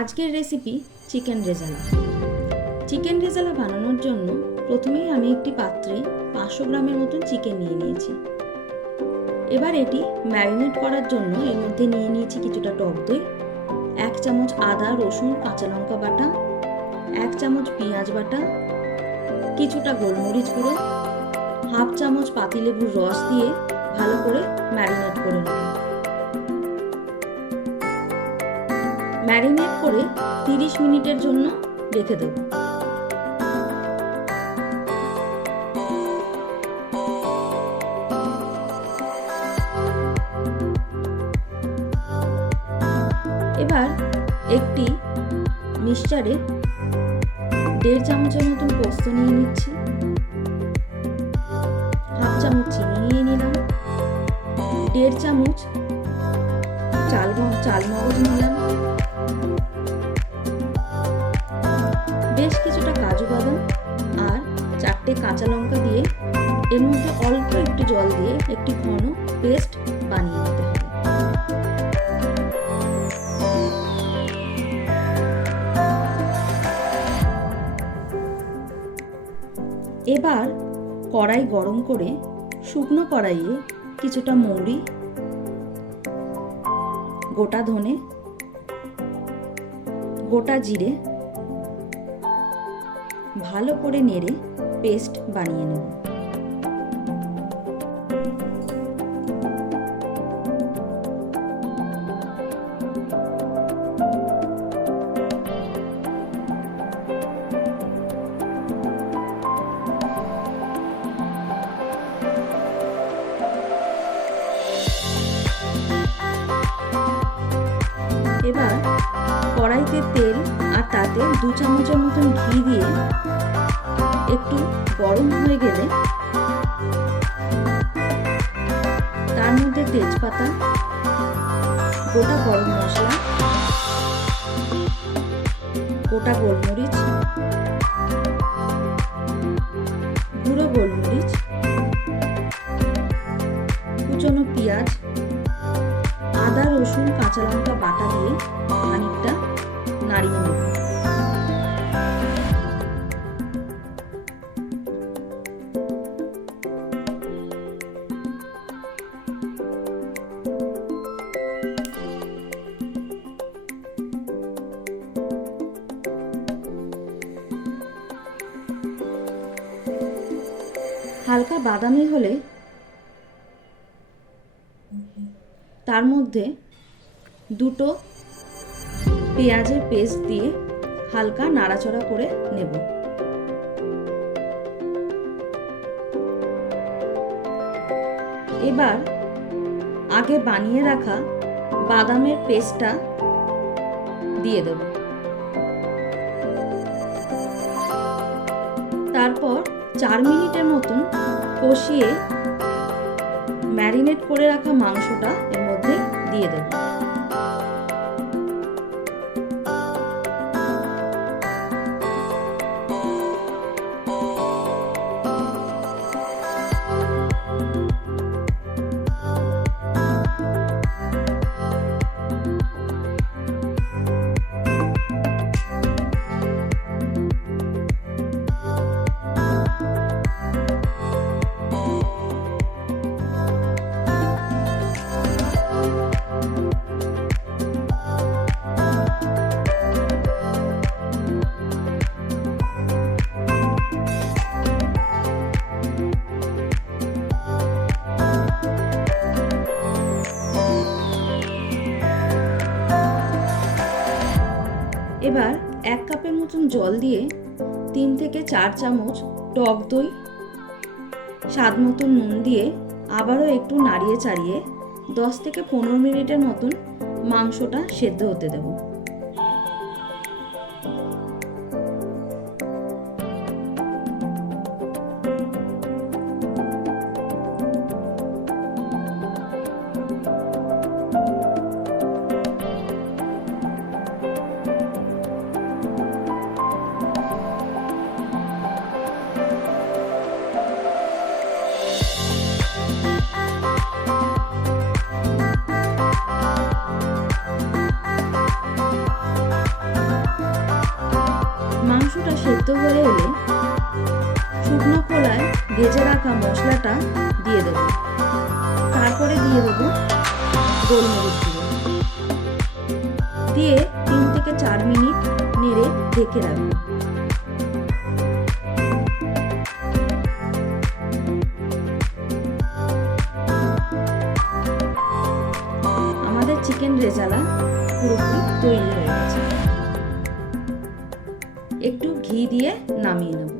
আজকের recipe chicken rezala. Chicken rezala বানানোর জন্য প্রথমেই আমি একটি পাত্রে 500 গ্রামের মতন চিকেন নিয়ে নিয়েছি। এবার এটি ম্যারিনেট করার জন্য এর মধ্যে নিয়ে নিয়েছি কিছুটা টক দই, 1 চামচ আদা রসুন কাঁচা লঙ্কা বাটা, 1 চামচ পেঁয়াজ বাটা, কিছুটা গোলমরিচ গুঁড়ো, 1/2 চামচ পাতিলেবুর রস দিয়ে ভালো করে ম্যারিনেট করে নেব। ম্যারিনেট করে 30 মিনিটের জন্য রেখে দেব। এবার একটি মিক্সচারে 1.5 চামচের মতন পোস্ত নিয়ে নিচ্ছি, 1/2 চামচ চিনি নিয়ে নিলাম, 1.5 চামচ চালমগজ নিলাম, বেশ কিছুটা কাজু বাদাম আর 4টে কাঁচা লঙ্কা দিয়ে এর মধ্যে অল্প একটু জল দিয়ে একটি ঘন পেস্ট বানিয়ে নিতে হবে। এবার কড়াই গরম করে শুকনো কড়াইয়ে কিছুটা মৌরি, গোটা ধনে, গোটা জিরে ভালো করে নেড়ে পেস্ট বানিয়ে নেব। এবার কড়াইতে তেল আর তাতে 2 চামচের মতন ঘি দিয়ে একটু গরম হয়ে গেলে তার মধ্যে তেজপাতা, গোটা গরম মশলা, গোটা গোলমরিচ, গুঁড়ো গোলমরিচ, কুচনো পেঁয়াজ, আদা রসুন কাঁচা লঙ্কা বাটা দিয়ে খানিকটা নাড়িয়ে নেব। হালকা বাদামি হলে তার মধ্যে 2টো পেঁয়াজের পেস্ট দিয়ে হালকা নাড়াচাড়া করে নেব। এবার আগে বানিয়ে রাখা বাদামের পেস্টটা দিয়ে দেব। তারপর 4 মিনিটের মতন কষিয়ে ম্যারিনেট করে রাখা মাংসটা এর মধ্যে দিয়ে দেব। এবার 1 কাপের মতন জল দিয়ে 3 থেকে 4 চামচ টক দই, স্বাদ মতন নুন দিয়ে আবারও একটু নাড়িয়ে চাড়িয়ে 10 থেকে 15 মিনিটের মতন মাংসটা সেদ্ধ হতে দেব। মাংসটা সেদ্ধ হয়ে এলে শুকনো খোলায় ভেজে রাখা মশলাটা দিয়ে দেব। তারপরে দিয়ে দেব গোলমরিচ গুঁড়ো, দিয়ে 3 থেকে 4 মিনিট নেড়ে ঢেকে রাখবো। আমাদের চিকেন রেজালা পুরোপুরি তৈরি হয়ে গেছে। একটু ঘি দিয়ে নামিয়ে নেব।